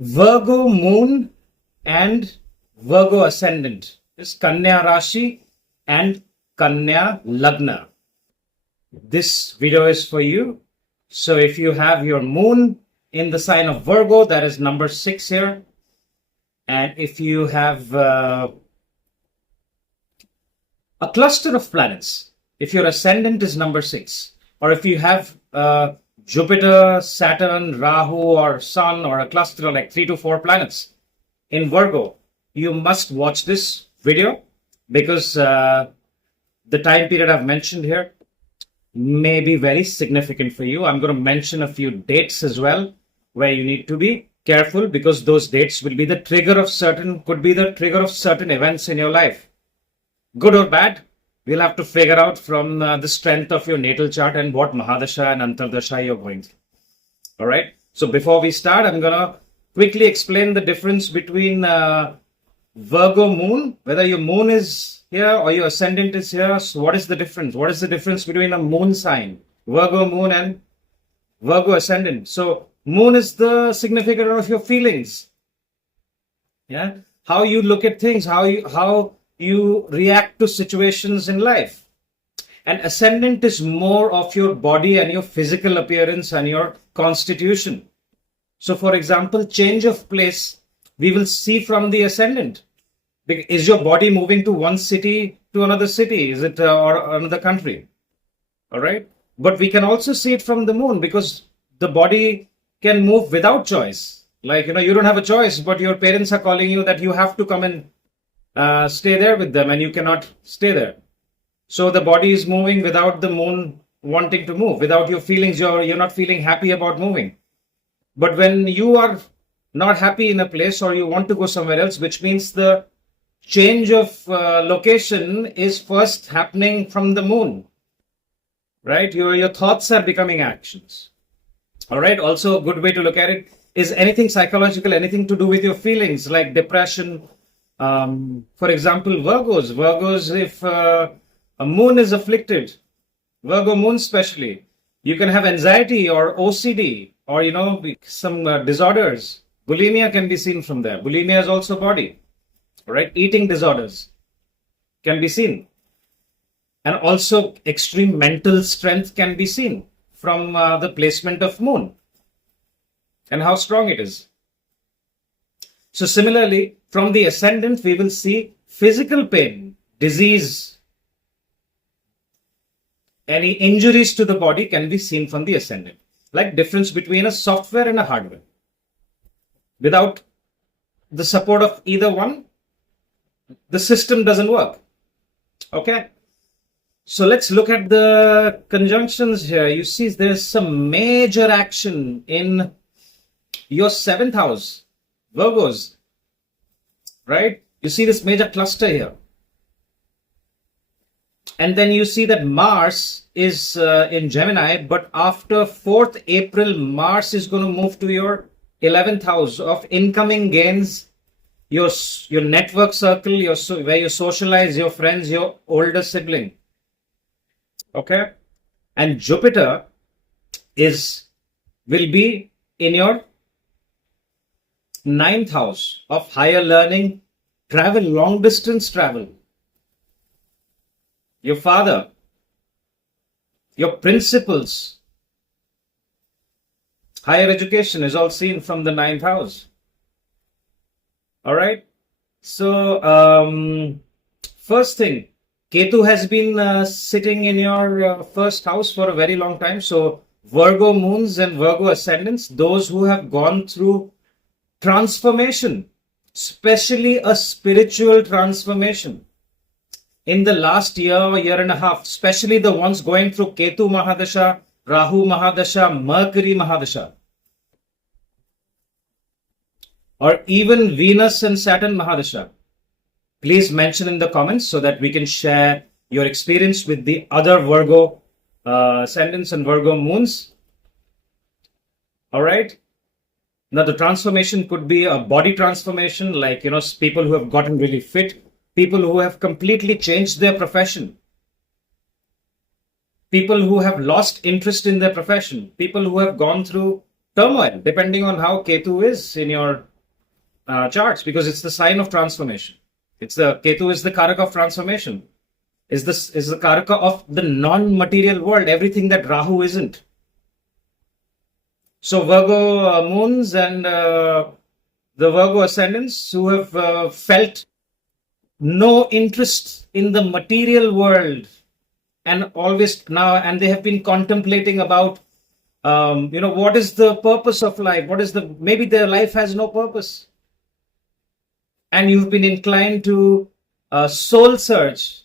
Virgo moon and Virgo ascendant is Kanya Rashi and Kanya Lagna. This video is for you. So if you have your moon in the sign of Virgo, that is number 6 here. And if you have a cluster of planets, if your ascendant is number 6, or if you have Jupiter, Saturn, Rahu, or Sun, or a cluster of like 3 to 4 planets in Virgo, you must watch this video because the time period I've mentioned here may be very significant for you. I'm going to mention a few dates as well where you need to be careful because those dates will be the trigger of could be the trigger of certain events in your life. Good or bad, we'll have to figure out from the strength of your natal chart and what Mahadasha and Antardasha you're going through. All right. So before we start, I'm going to quickly explain the difference between Virgo moon, whether your moon is here or your ascendant is here. So what is the difference? What is the difference between a moon sign, Virgo moon and Virgo ascendant? So moon is the significator of your feelings. Yeah. How you look at things, how you react to situations in life. And ascendant is more of your body and your physical appearance and your constitution. So for example, change of place, we will see from the ascendant. Is your body moving to one city to another city? Is it or another country? All right. But we can also see it from the moon because the body can move without choice. Like, you don't have a choice, but your parents are calling you that you have to come and stay there with them and you cannot stay there. So the body is moving without the moon wanting to move, without your feelings. You're not feeling happy about moving. But when you are not happy in a place or you want to go somewhere else, which means the change of location is first happening from the moon, right? Your thoughts are becoming actions. All right. Also, a good way to look at it is anything psychological, anything to do with your feelings like depression. For example, Virgos, if a moon is afflicted, Virgo moon especially, you can have anxiety or OCD or, some disorders. Bulimia can be seen from there. Bulimia is also body, right? Eating disorders can be seen. And also extreme mental strength can be seen from the placement of moon and how strong it is. So similarly, from the ascendant, we will see physical pain, disease, any injuries to the body can be seen from the ascendant. Like difference between a software and a hardware. Without the support of either one, the system doesn't work. Okay. So let's look at the conjunctions here. You see there's some major action in your 7th house, Virgos, right? You see this major cluster here. And then you see that Mars is in Gemini, but after 4th April, Mars is going to move to your 11th house of incoming gains, your network circle, where you socialize, your friends, your older sibling. Okay? And Jupiter will be in your 9th house of higher learning, travel, long distance travel. Your father, your principles, higher education is all seen from the 9th house. All right. So, first thing, Ketu has been sitting in your first house for a very long time. So, Virgo moons and Virgo ascendants, those who have gone through transformation, especially a spiritual transformation in the last year and a half, especially the ones going through Ketu Mahadasha, Rahu Mahadasha, Mercury Mahadasha, or even Venus and Saturn Mahadasha. Please mention in the comments so that we can share your experience with the other Virgo ascendants and Virgo moons. All right. Now, the transformation could be a body transformation, like, people who have gotten really fit, people who have completely changed their profession, people who have lost interest in their profession, people who have gone through turmoil depending on how Ketu is in your charts, because it's the sign of transformation. It's the Ketu is the Karaka of transformation. Is the Karaka of the non-material world, everything that Rahu isn't. So Virgo moons and the Virgo ascendants who have felt no interest in the material world and always now, and they have been contemplating about, what is the purpose of life? Maybe their life has no purpose. And you've been inclined to soul search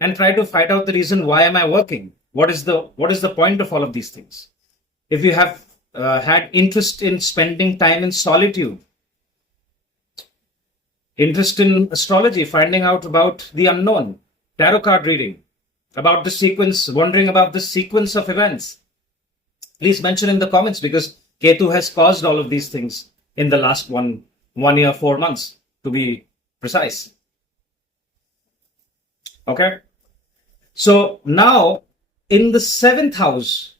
and try to find out the reason, why am I working? What is the point of all of these things? If you have had interest in spending time in solitude, interest in astrology, finding out about the unknown, tarot card reading, about the sequence, wondering about the sequence of events, please mention in the comments, because Ketu has caused all of these things in the last one year, 4 months, to be precise. Okay. So now in the 7th house,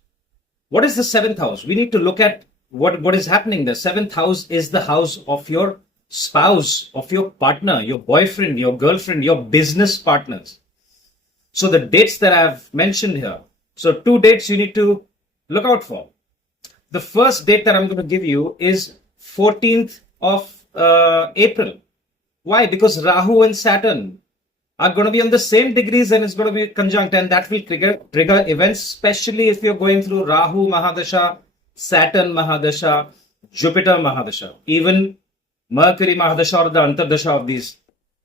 what is the 7th house? We need to look at what is happening. The 7th house is the house of your spouse, of your partner, your boyfriend, your girlfriend, your business partners. So the dates that I've mentioned here, so 2 dates you need to look out for. The first date that I'm going to give you is 14th of April. Why? Because Rahu and Saturn are going to be on the same degrees and it's going to be conjunct, and that will trigger events, especially if you're going through Rahu Mahadasha, Saturn Mahadasha, Jupiter Mahadasha, even Mercury Mahadasha or the Antardasha of these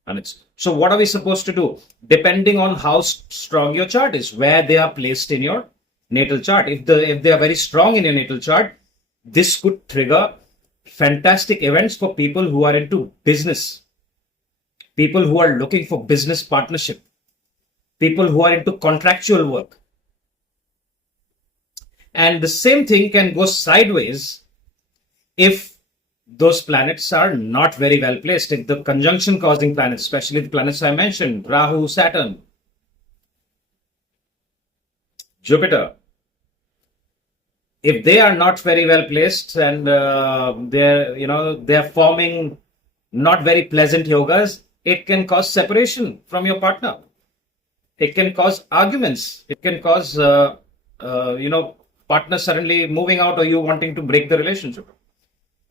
planets. So what are we supposed to do? Depending on how strong your chart is, where they are placed in your natal chart. If they are very strong in your natal chart, this could trigger fantastic events for people who are into business, people who are looking for business partnership, people who are into contractual work. And the same thing can go sideways if those planets are not very well placed. If the conjunction causing planets, especially the planets I mentioned, Rahu, Saturn, Jupiter, if they are not very well placed and they're forming not very pleasant yogas, it can cause separation from your partner. It can cause arguments. It can cause partner suddenly moving out or you wanting to break the relationship.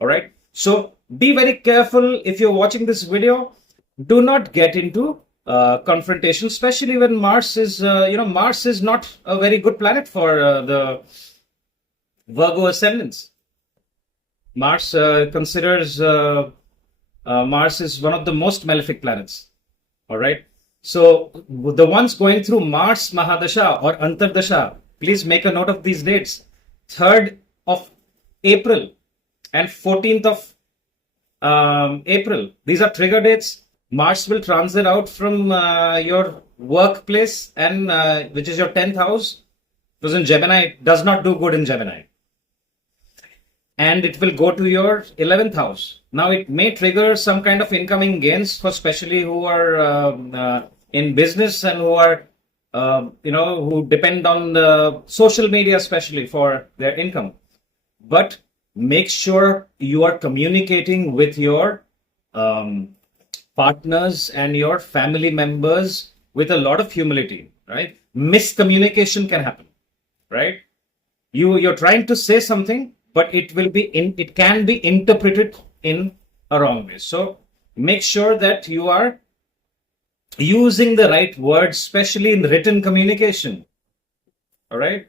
All right. So be very careful if you're watching this video. Do not get into confrontation, especially when Mars is Mars is not a very good planet for the Virgo ascendants. Mars considers Mars is one of the most malefic planets. All right. So the ones going through Mars Mahadasha or Antardasha, please make a note of these dates. 3rd of April and 14th of April. These are trigger dates. Mars will transit out from your workplace, and which is your 10th house. Because in Gemini, it does not do good in Gemini. And it will go to your 11th house. Now it may trigger some kind of incoming gains for especially who are in business and who are who depend on the social media especially for their income. But make sure you are communicating with your partners and your family members with a lot of humility, right? Miscommunication can happen, right? You're trying to say something, but it can be interpreted in a wrong way. So make sure that you are using the right words, especially in written communication. All right.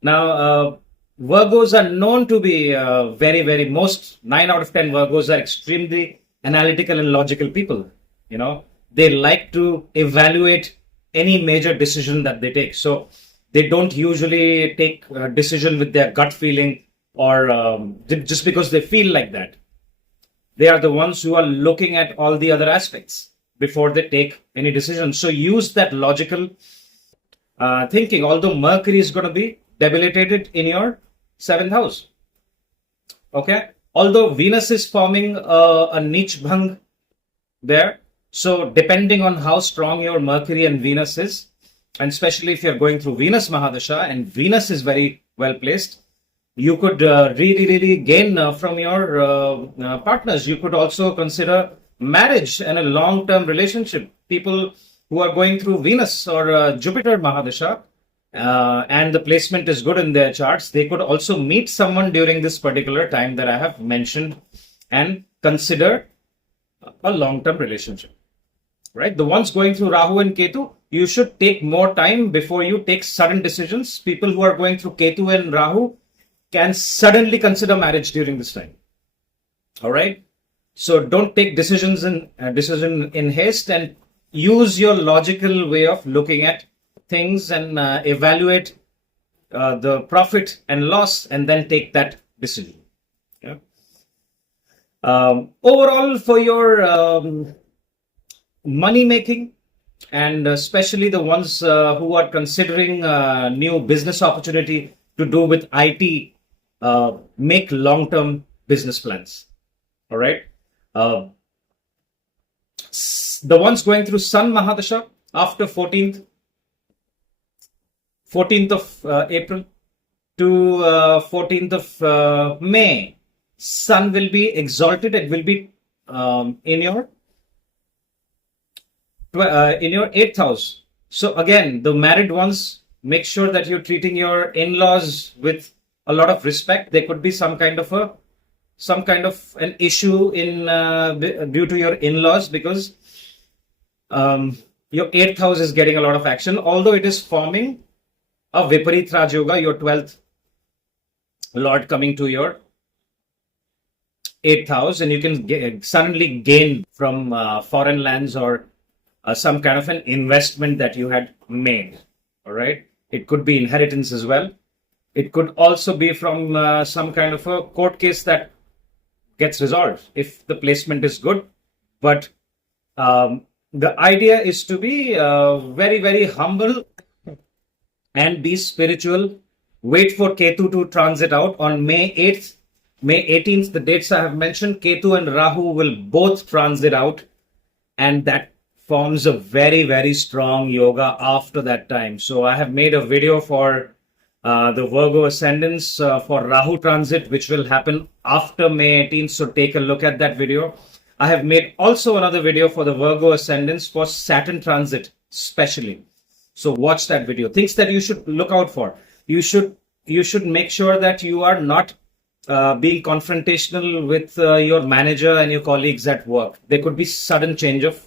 Now, Virgos are known to be most 9 out of 10 Virgos are extremely analytical and logical people. They like to evaluate any major decision that they take. So they don't usually take a decision with their gut feeling or just because they feel like that. They are the ones who are looking at all the other aspects before they take any decision. So use that logical thinking, although Mercury is going to be debilitated in your 7th house. Okay. Although Venus is forming a Neech Bhang there. So depending on how strong your Mercury and Venus is, and especially if you're going through Venus Mahadasha and Venus is very well placed, you could really gain from your partners. You could also consider marriage and a long-term relationship. People who are going through Venus or Jupiter Mahadasha, and the placement is good in their charts, they could also meet someone during this particular time that I have mentioned and consider a long-term relationship. Right? The ones going through Rahu and Ketu, you should take more time before you take sudden decisions. People who are going through Ketu and Rahu can suddenly consider marriage during this time. All right. So don't take decisions in haste, and use your logical way of looking at things and evaluate the profit and loss, and then take that decision. Yeah. Overall, for your money making, and especially the ones who are considering new business opportunity to do with IT, make long-term business plans. All right. The ones going through Sun Mahadasha after 14th of April to 14th of May, Sun will be exalted. It will be in your 8th house. So again, the married ones, make sure that you're treating your in-laws with a lot of respect. There could be some kind of an issue in due to your in-laws, because your 8th house is getting a lot of action, although it is forming a Viparit Raj Yoga, your 12th Lord coming to your 8th house, and you can suddenly gain from foreign lands or some kind of an investment that you had made. All right. It could be inheritance as well. It could also be from some kind of a court case that gets resolved if the placement is good. But the idea is to be very humble and be spiritual. Wait for Ketu to transit out on May 8th, May 18th, the dates I have mentioned. Ketu and Rahu will both transit out, and that forms a very strong yoga after that time. So I have made a video for the Virgo ascendants for Rahu transit, which will happen after May 18th. So take a look at that video. I have made also another video for the Virgo ascendants for Saturn transit specially. So watch that video. Things that you should look out for. You should make sure that you are not being confrontational with your manager and your colleagues at work. There could be sudden change of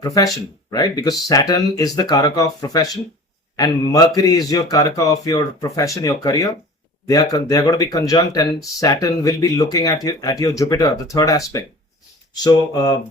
profession, right? Because Saturn is the Karaka of profession, and Mercury is your Karaka of your profession, your career. They are going to be conjunct, and Saturn will be looking at your Jupiter, the third aspect. So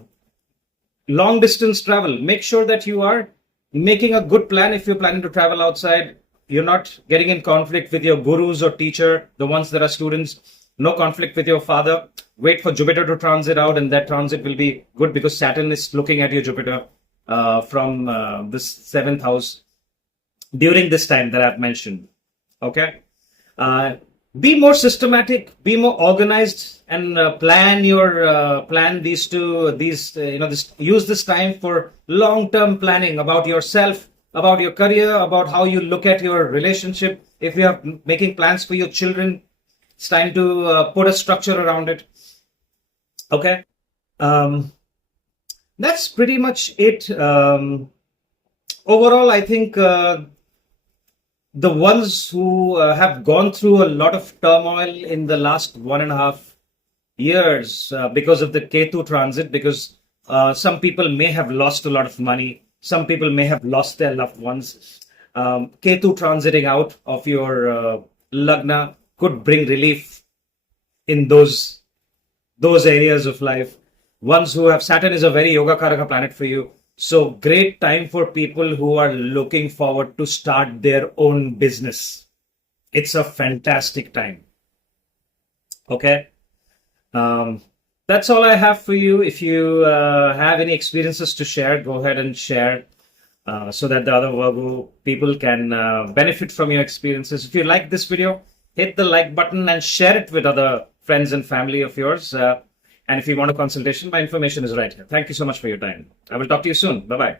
long distance travel, make sure that you are making a good plan. If you're planning to travel outside, you're not getting in conflict with your gurus or teacher, the ones that are students. No conflict with your father. Wait for Jupiter to transit out, and that transit will be good because Saturn is looking at your Jupiter from the 7th house during this time that I've mentioned. Okay. Be more systematic, be more organized, and plan use this time for long-term planning about yourself, about your career, about how you look at your relationship. If you are making plans for your children, it's time to put a structure around it. Okay. That's pretty much it. Overall, I think the ones who have gone through a lot of turmoil in the last 1.5 years because of the Ketu transit, because some people may have lost a lot of money. Some people may have lost their loved ones. Ketu transiting out of your Lagna could bring relief in those areas of life. Ones who have Saturn is a very Yoga Karaka planet for you. So great time for people who are looking forward to start their own business. It's a fantastic time. Okay. That's all I have for you. If you have any experiences to share, go ahead and share so that the other Virgo people can benefit from your experiences. If you like this video, hit the like button and share it with other friends and family of yours. And if you want a consultation, my information is right here. Thank you so much for your time. I will talk to you soon. Bye-bye.